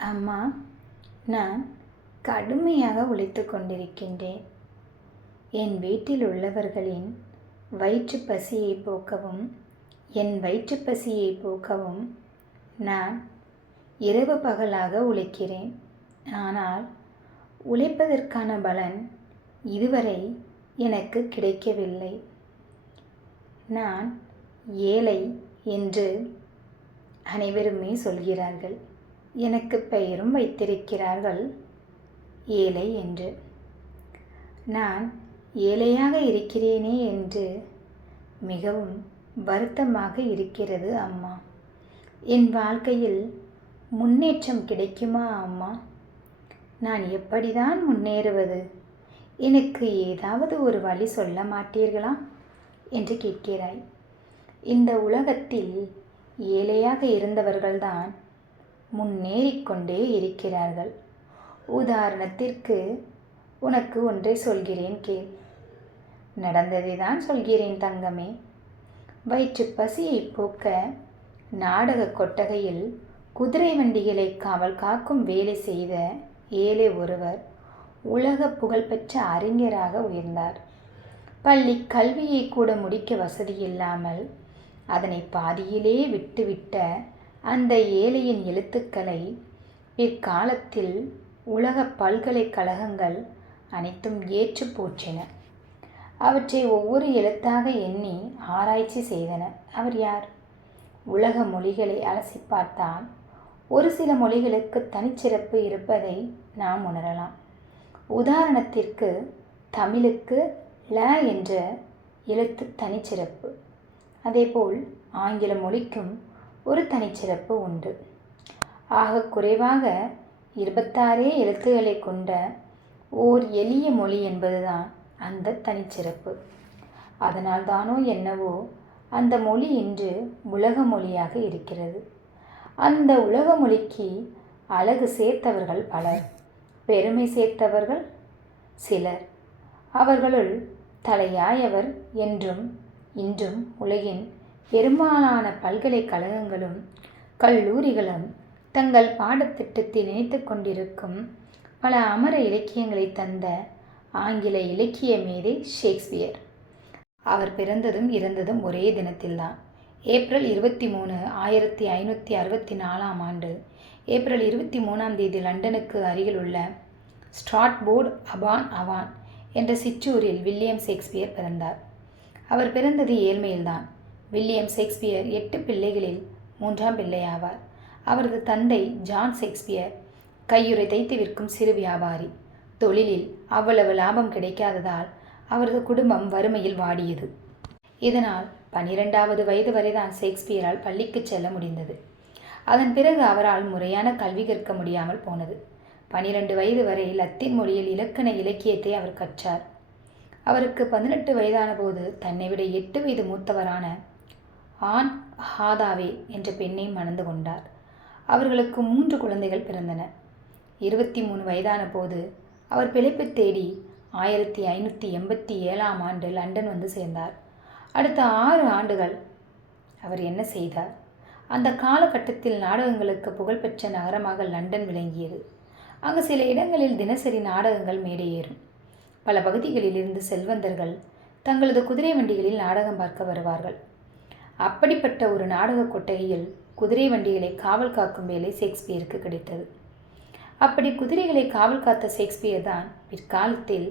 அம்மா நான் கடுமையாக உழைத்து கொண்டிருக்கின்றேன். என் வீட்டில் உள்ளவர்களின் வயிற்றுப் பசியை போக்கவும் என் வயிற்றுப் பசியை போக்கவும் நான் இரவு பகலாக உழைக்கிறேன். ஆனால் உழைப்பதற்கான பலன் இதுவரை எனக்கு கிடைக்கவில்லை. நான் ஏழை என்று அனைவருமே சொல்கிறார்கள். எனக்கு பெயரும் வைத்திருக்கிறார்கள். ஏழை என்று. நான் ஏழையாக இருக்கிறேனே என்று மிகவும் வருத்தமாக இருக்கிறது அம்மா. என் வாழ்க்கையில் முன்னேற்றம் கிடைக்குமா அம்மா? நான் எப்படிதான் முன்னேறுவது? எனக்கு ஏதாவது ஒரு வழி சொல்ல மாட்டீர்களா? என்று கேட்கிறாய். இந்த உலகத்தில் ஏழையாக இருந்தவர்கள்தான் முன்னேறிக்கொண்டே இருக்கிறார்கள். உதாரணத்திற்கு உனக்கு ஒன்றை சொல்கிறேன் கேள். நடந்ததை தான் சொல்கிறேன் தங்கமே. வயிற்று பசியை போக்க நாடக கொட்டகையில் குதிரை வண்டிகளை காவல் காக்கும் வேலை செய்த ஏழை ஒருவர் உலக புகழ்பெற்ற அறிஞராக உயர்ந்தார். பள்ளி கல்வியை கூட முடிக்க வசதி இல்லாமல் அதனை பாதியிலே விட்டுவிட்ட அந்த ஏழையின் எழுத்துக்களை பிற்காலத்தில் உலக பல்கலைக்கழகங்கள் அனைத்தும் ஏற்று போற்றின. அவற்றை ஒவ்வொரு எழுத்தாக எண்ணி ஆராய்ச்சி செய்தன. அவர் யார்? உலக மொழிகளை அலசி பார்த்தால் ஒரு சில மொழிகளுக்கு தனிச்சிறப்பு இருப்பதை நாம் உணரலாம். உதாரணத்திற்கு தமிழுக்கு ல என்ற எழுத்து தனிச்சிறப்பு. அதேபோல் ஆங்கில மொழிக்கும் ஒரு தனிச்சிறப்பு உண்டு. ஆக குறைவாக இருபத்தாறே எழுத்துக்களை கொண்ட ஓர் எளிய மொழி என்பதுதான் அந்த தனிச்சிறப்பு. அதனால் தானோ என்னவோ அந்த மொழி இன்று உலக மொழியாக இருக்கிறது. அந்த உலக மொழிக்கு அழகு சேர்த்தவர்கள் பலர் பெருமை சேர்த்தவர்கள் சிலர். அவர்களுள் தலையாயவர் என்றும் இன்றும் உலகின் பெரும்பாலான பல்கலைக்கழகங்களும் கல்லூரிகளும் தங்கள் பாடத்திட்டத்தில் நினைத்து கொண்டிருக்கும் பல அமர இலக்கியங்களை தந்த ஆங்கில இலக்கிய மேதை ஷேக்ஸ்பியர். அவர் பிறந்ததும் இறந்ததும் ஒரே தினத்தில்தான். ஏப்ரல் இருபத்தி மூணு ஆயிரத்தி ஐநூற்றி அறுபத்தி நாலாம் ஆண்டு. ஏப்ரல் இருபத்தி மூணாம் தேதி லண்டனுக்கு அருகில் உள்ள ஸ்ட்ராட்போர்ட் அபான் அவான் என்ற சிற்றூரில் வில்லியம் ஷேக்ஸ்பியர் பிறந்தார். அவர் பிறந்தது ஏழ்மையில்தான். வில்லியம் ஷேக்ஸ்பியர் எட்டு பிள்ளைகளில் மூன்றாம் பிள்ளையாவார். அவரது தந்தை ஜான் ஷேக்ஸ்பியர் கையுறை தைத்து விற்கும் சிறு வியாபாரி. தொழிலில் அவ்வளவு லாபம் கிடைக்காததால் அவரது குடும்பம் வறுமையில் வாடியது. இதனால் பனிரெண்டாவது வயது வரைதான் ஷேக்ஸ்பியரால் பள்ளிக்கு செல்ல முடிந்தது. அதன் பிறகு அவரால் முறையான கல்வி கற்க முடியாமல் போனது. பனிரெண்டு வயது வரை லத்தீன் மொழியில் இலக்கண இலக்கியத்தை அவர் கற்றார். அவருக்கு பதினெட்டு வயதான போது தன்னை விட எட்டு வயது மூத்தவரான ஆன் ஹாதாவே என்ற பெண்ணை மணந்து கொண்டார். அவர்களுக்கு மூன்று குழந்தைகள் பிறந்தன. இருபத்தி மூணு வயதான போது அவர் பிழைப்பு தேடி ஆயிரத்தி ஐநூற்றி எண்பத்தி ஏழாம் ஆண்டு லண்டன் வந்து சேர்ந்தார். அடுத்த ஆறு ஆண்டுகள் அவர் என்ன செய்தார்? அந்த காலகட்டத்தில் நாடகங்களுக்கு புகழ்பெற்ற நகரமாக லண்டன் விளங்கியது. அங்கு சில இடங்களில் தினசரி நாடகங்கள் மேடையேறும். பல பகுதிகளில் இருந்து செல்வந்தர்கள் தங்களது குதிரை வண்டிகளில் நாடகம் பார்க்க வருவார்கள். அப்படிப்பட்ட ஒரு நாடக கொட்டகையில் குதிரை வண்டிகளை காவல் காக்கும் வேலை ஷேக்ஸ்பியருக்கு கிடைத்தது. அப்படி குதிரைகளை காவல் காத்த ஷேக்ஸ்பியர் தான் பிற்காலத்தில்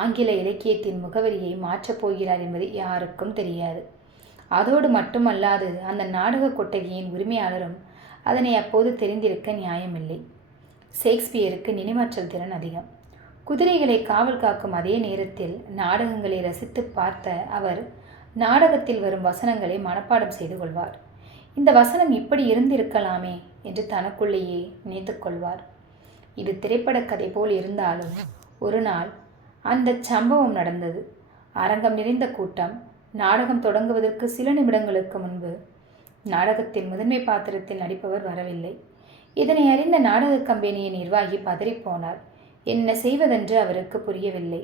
ஆங்கில இலக்கியத்தின் முகவரியை மாற்றப் போகிறார் என்பது யாருக்கும் தெரியாது. அதோடு மட்டுமல்லாது அந்த நாடக கொட்டகையின் உரிமையாளரும் அதனை அப்போது தெரிந்திருக்க நியாயமில்லை. ஷேக்ஸ்பியருக்கு நினைவாற்றல் திறன் அதிகம். குதிரைகளை காவல் காக்கும் அதே நேரத்தில் நாடகங்களை ரசித்து பார்த்த அவர் நாடகத்தில் வரும் வசனங்களை மனப்பாடம் செய்து கொள்வார். இந்த வசனம் இப்படி இருந்திருக்கலாமே என்று தனக்குள்ளேயே நினைத்து கொள்வார். இது திரைப்பட கதை போல் இருந்தாலும் ஒரு நாள் அந்த சம்பவம் நடந்தது. அரங்கம் நிறைந்த கூட்டம் நாடகம் தொடங்குவதற்கு சில நிமிடங்களுக்கு முன்பு நாடகத்தில் முதன்மை பாத்திரத்தில் நடிப்பவர் வரவில்லை. இதனை அறிந்த நாடக கம்பெனியின் நிர்வாகி பதறிப்போனார் என்ன செய்வதென்று அவருக்கு புரியவில்லை.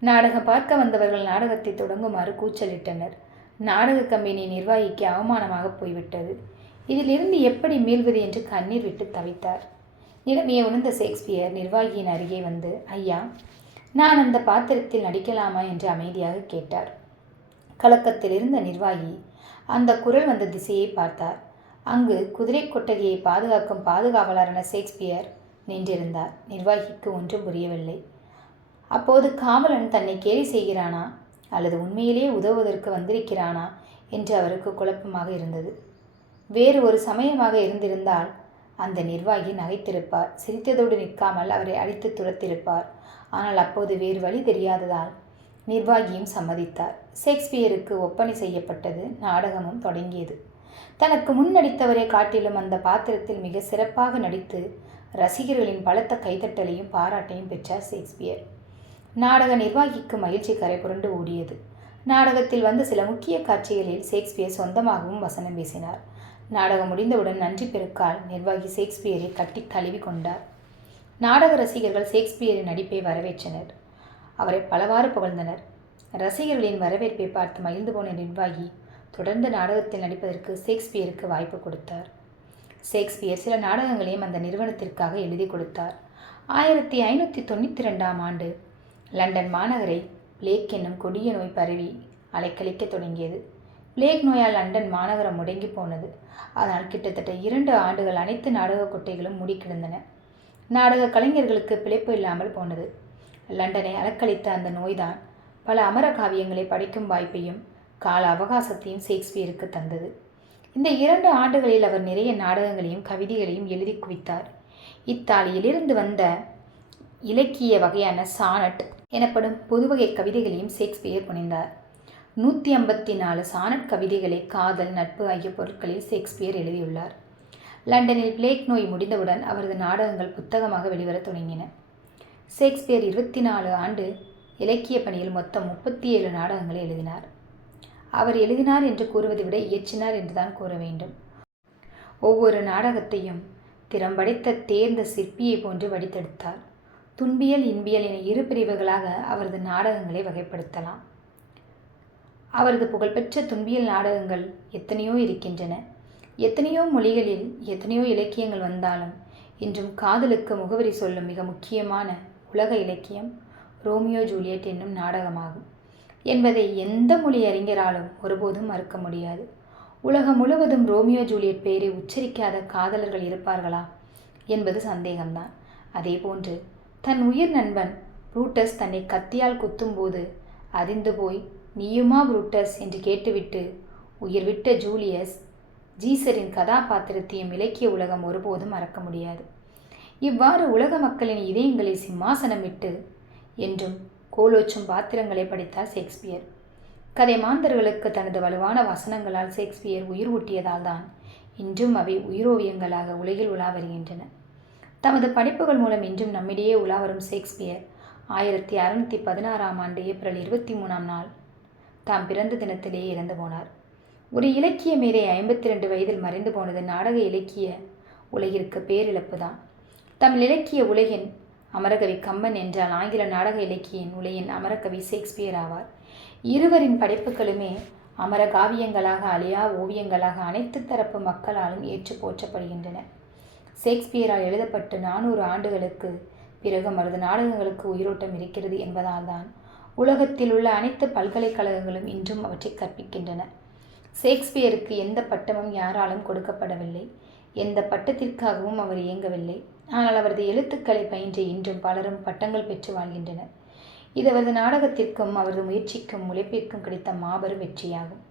நாடகம் பார்க்க வந்தவர்கள் நாடகத்தை தொடங்குமாறு கூச்சலிட்டனர். நாடக கம்பெனி நிர்வாகிக்கு அவமானமாக போய்விட்டது. இதிலிருந்து எப்படி மீள்வது என்று கண்ணீர் விட்டு தவித்தார். நிலைமையை உணர்ந்த ஷேக்ஸ்பியர் நிர்வாகியின் அருகே வந்து ஐயா நான் அந்த பாத்திரத்தில் நடிக்கலாமா? என்று அமைதியாக கேட்டார். கலக்கத்தில் இருந்த நிர்வாகி அந்த குரல் வந்த திசையை பார்த்தார். அங்கு குதிரை கொட்டகையை பாதுகாக்கும் பாதுகாவலரான ஷேக்ஸ்பியர் நின்றிருந்தார். நிர்வாகிக்கு ஒன்றும் புரியவில்லை. அப்போது காவலன் தன்னை கேலி செய்கிறானா? அல்லது உண்மையிலேயே உதவுவதற்கு வந்திருக்கிறானா? என்று அவருக்கு குழப்பமாக இருந்தது. வேறு ஒரு சமயமாக இருந்திருந்தால் அந்த நிர்வாகி நகைத்திருப்பார். சிரித்ததோடு நிற்காமல் அவரை அடித்து துரத்திருப்பார். ஆனால் அப்போது வேறு வழி தெரியாததால் நிர்வாகியும் சம்மதித்தார். ஷேக்ஸ்பியருக்கு ஒப்பனை செய்யப்பட்டது. நாடகமும் தொடங்கியது. தனக்கு முன் நடித்தவரை காட்டிலும் அந்த பாத்திரத்தில் மிக சிறப்பாக நடித்து ரசிகர்களின் பலத்த கைதட்டலையும் பாராட்டையும் பெற்றார் ஷேக்ஸ்பியர். நாடக நிர்வாகிக்கு மகிழ்ச்சி கரை புரண்டு ஓடியது. நாடகத்தில் வந்த சில முக்கிய காட்சிகளில் ஷேக்ஸ்பியர் சொந்தமாகவும் வசனம் பேசினார். நாடகம் முடிந்தவுடன் நன்றி பெருக்கால் நிர்வாகி ஷேக்ஸ்பியரை கட்டி தழுவி கொண்டார். நாடக ரசிகர்கள் ஷேக்ஸ்பியரின் நடிப்பை வரவேற்றனர். அவரை பலவாறு புகழ்ந்தனர். ரசிகர்களின் வரவேற்பை பார்த்து மகிழ்ந்து போன நிர்வாகி தொடர்ந்து நாடகத்தில் நடிப்பதற்கு ஷேக்ஸ்பியருக்கு வாய்ப்பு கொடுத்தார். ஷேக்ஸ்பியர் சில நாடகங்களையும் அந்த நிறுவனத்திற்காக எழுதி கொடுத்தார். ஆயிரத்தி ஐநூற்றி தொண்ணூற்றி ரெண்டாம் ஆண்டு லண்டன் மாநகரை பிளேக் என்னும் கொடிய நோய் பரவி அலைக்கழிக்க தொடங்கியது. பிளேக் நோயால் லண்டன் மாநகரம் முடங்கி போனது. அதனால் கிட்டத்தட்ட இரண்டு ஆண்டுகள் அனைத்து நாடக கொட்டைகளும் மூடி கிடந்தன. நாடக கலைஞர்களுக்கு பிழைப்பு இல்லாமல் போனது. லண்டனை அலக்களித்த அந்த நோய்தான் பல அமர காவியங்களை படிக்கும் வாய்ப்பையும் கால அவகாசத்தையும் ஷேக்ஸ்பியருக்கு தந்தது. இந்த இரண்டு ஆண்டுகளில் அவர் நிறைய நாடகங்களையும் கவிதைகளையும் எழுதி குவித்தார். இத்தாலியிலிருந்து வந்த இலக்கிய வகையான சானட் எனப்படும் பொதுவகை கவிதைகளையும் ஷேக்ஸ்பியர் புனைந்தார். நூற்றி ஐம்பத்தி நாலு சானட் கவிதைகளை காதல் நட்பு ஆகிய பொருட்களில் ஷேக்ஸ்பியர் எழுதியுள்ளார். லண்டனில் பிளேக் நோய் முடிந்தவுடன் அவரது நாடகங்கள் புத்தகமாக வெளிவர தொடங்கின. ஷேக்ஸ்பியர் இருபத்தி நாலு ஆண்டு இலக்கிய பணியில் மொத்தம் முப்பத்தி ஏழு நாடகங்களை எழுதினார். அவர் எழுதினார் என்று கூறுவதை விட இயற்றினார் என்றுதான் கூற வேண்டும். ஒவ்வொரு நாடகத்தையும் திறம்படைத்த தேர்ந்த சிற்பியை போன்று வடித்தெடுத்தார். துன்பியல் இன்பியல் என இரு பிரிவுகளாக அவரது நாடகங்களை வகைப்படுத்தலாம். அவரது புகழ்பெற்ற துன்பியல் நாடகங்கள் எத்தனையோ இருக்கின்றன. எத்தனையோ மொழிகளில் எத்தனையோ இலக்கியங்கள் வந்தாலும் இன்றும் காதலுக்கு முகவரி சொல்லும் மிக முக்கியமான உலக இலக்கியம் ரோமியோ ஜூலியட் என்னும் நாடகமாகும். என்பதை எந்த மொழி அறிஞராலும் ஒருபோதும் மறுக்க முடியாது. உலகம் முழுவதும் ரோமியோ ஜூலியட் பெயரை உச்சரிக்காத காதலர்கள் இருப்பார்களா என்பது சந்தேகம்தான். அதேபோன்று தன் உயிர் நண்பன் புரூட்டஸ் தன்னை கத்தியால் குத்தும்போது அறிந்து போய் நீயுமா புரூட்டஸ்? என்று கேட்டுவிட்டு உயிர் விட்ட ஜூலியஸ் ஜீசரின் கதாபாத்திரத்தையும் இலக்கிய உலகம் ஒருபோதும் மறக்க முடியாது. இவ்வாறு உலக மக்களின் இதயங்களை சிம்மாசனமிட்டு என்றும் கோலோச்சும் பாத்திரங்களை படித்தார் ஷேக்ஸ்பியர். கதை மாந்தர்களுக்கு தனது வலுவான வசனங்களால் ஷேக்ஸ்பியர் உயிர் ஊட்டியதால் தான் இன்றும் அவை உயிரோவியங்களாக உலகில் உலா வருகின்றன. தமது படைப்புகள் மூலம் இன்றும் நம்மிடையே உலாவரும் ஷேக்ஸ்பியர். ஆயிரத்தி அறுநூற்றி பதினாறாம் ஆண்டு ஏப்ரல் இருபத்தி மூணாம் நாள். தாம் பிறந்த தினத்திலேயே இறந்து போனார். ஒரு இலக்கிய மேதை ஐம்பத்தி ரெண்டு வயதில் மறைந்து போனது நாடக இலக்கிய உலகிற்கு பேரிழப்பு தான் தமிழ் இலக்கிய உலகின் அமரகவி கம்பன் என்றால் ஆங்கில நாடக இலக்கியின் உலகின் அமரகவி ஷேக்ஸ்பியர் ஆவார். இருவரின் படைப்புகளுமே அமர காவியங்களாக அழியா ஓவியங்களாக அனைத்து தரப்பு மக்களாலும் ஏற்று போற்றப்படுகின்றன. ஷேக்ஸ்பியரால் எழுதப்பட்டு நானூறு ஆண்டுகளுக்கு பிறகு அவரது நாடகங்களுக்கு உயிரோட்டம் இருக்கிறது என்பதால் தான் உலகத்தில் உள்ள அனைத்து பல்கலைக்கழகங்களும் இன்றும் அவற்றை கற்பிக்கின்றன. ஷேக்ஸ்பியருக்கு எந்த பட்டமும் யாராலும் கொடுக்கப்படவில்லை. எந்த பட்டத்திற்காகவும் அவர் இயங்கவில்லை. ஆனால் அவரது எழுத்துக்களை பயின்ற இன்றும் பலரும் பட்டங்கள் பெற்று வாழ்கின்றனர். இது அவரது நாடகத்திற்கும் அவரது முயற்சிக்கும் உழைப்பிற்கும் கிடைத்த மாபெரும் வெற்றியாகும்.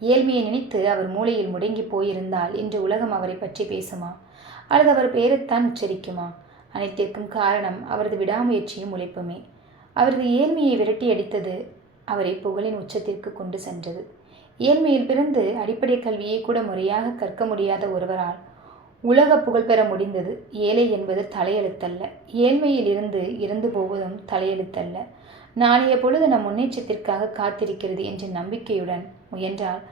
ஏழ்மையை நினைத்து அவர் மூளையில் முடங்கி போயிருந்தால் இன்று உலகம் அவரை பற்றி பேசுமா? அல்லது அவர் பெயரைத்தான் உச்சரிக்குமா? அனைத்திற்கும் காரணம் அவரது விடாமுயற்சியும் உழைப்புமே. அவரது ஏழ்மையை விரட்டி அடித்தது அவரை புகழின் உச்சத்திற்கு கொண்டு சென்றது. ஏழ்மையில் பிறந்து அடிப்படை கல்வியை கூட முறையாக கற்க முடியாத ஒருவரால் உலக புகழ் பெற முடிந்தது ஏழை என்பது தலையெழுத்தல்ல. ஏழ்மையில் இருந்து இறந்து போவதும் தலையெழுத்தல்ல. நாளைய பொழுது நம் முன்னேற்றத்திற்காக காத்திருக்கிறது என்ற நம்பிக்கையுடன் முயன்றால்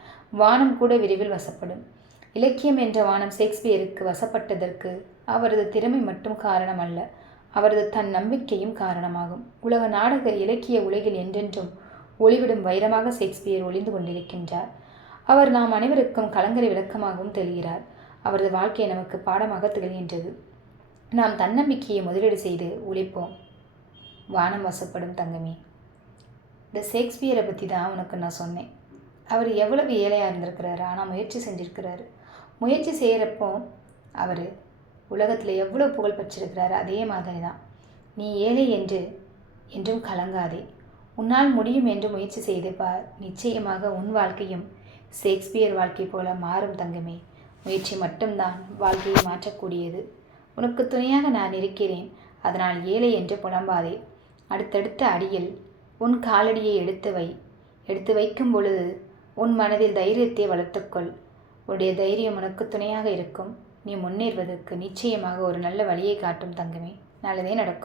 வானம் கூட விரைவில் வசப்படும். இலக்கியம் என்ற வானம் ஷேக்ஸ்பியருக்கு வசப்பட்டதற்கு அவரது திறமை மட்டும் காரணம் அல்ல அவரது தன் நம்பிக்கையும் காரணமாகும். உலக நாடக இலக்கிய உலகில் என்றென்றும் ஒளிவிடும் வைரமாக ஷேக்ஸ்பியர் ஒளிந்து கொண்டிருக்கின்றார். அவர் நாம் அனைவருக்கும் கலங்கரை விளக்கமாகவும் தெரிகிறார். அவரது வாழ்க்கை நமக்கு பாடமாக திகழ்கின்றது. நாம் தன்னம்பிக்கையை முதலீடு செய்து உழைப்போம் வானம் வசப்படும் தங்கமே. இந்த ஷேக்ஸ்பியரை பற்றி தான் உனக்கு நான் சொன்னேன். அவர் எவ்வளவு ஏழையாக இருந்திருக்கிறாரு ஆனால் முயற்சி செஞ்சிருக்கிறாரு. முயற்சி செய்கிறப்போ அவர் உலகத்தில் எவ்வளோ புகழ் பெற்றிருக்கிறாரு அதே மாதிரி தான் நீ ஏழை என்று என்றும் கலங்காதே. உன்னால் முடியும் என்று முயற்சி செய்து பார் நிச்சயமாக உன் வாழ்க்கையும் ஷேக்ஸ்பியர் வாழ்க்கை போல மாறும் தங்கமே. முயற்சி மட்டும்தான் வாழ்க்கையை மாற்றக்கூடியது. உனக்கு துணையாக நான் இருக்கிறேன். அதனால் ஏழை என்று புலம்பாதே. அடுத்தடுத்த அடியில் உன் காலடியை எடுத்து வை. எடுத்து வைக்கும் பொழுது உன் மனதில் தைரியத்தை வளர்த்துக்கொள். உன்னுடைய தைரியம் உனக்கு துணையாக இருக்கும். நீ முன்னேறுவதற்கு நிச்சயமாக ஒரு நல்ல வழியை காட்டும் தங்கமே. நல்லதே நடக்கும்.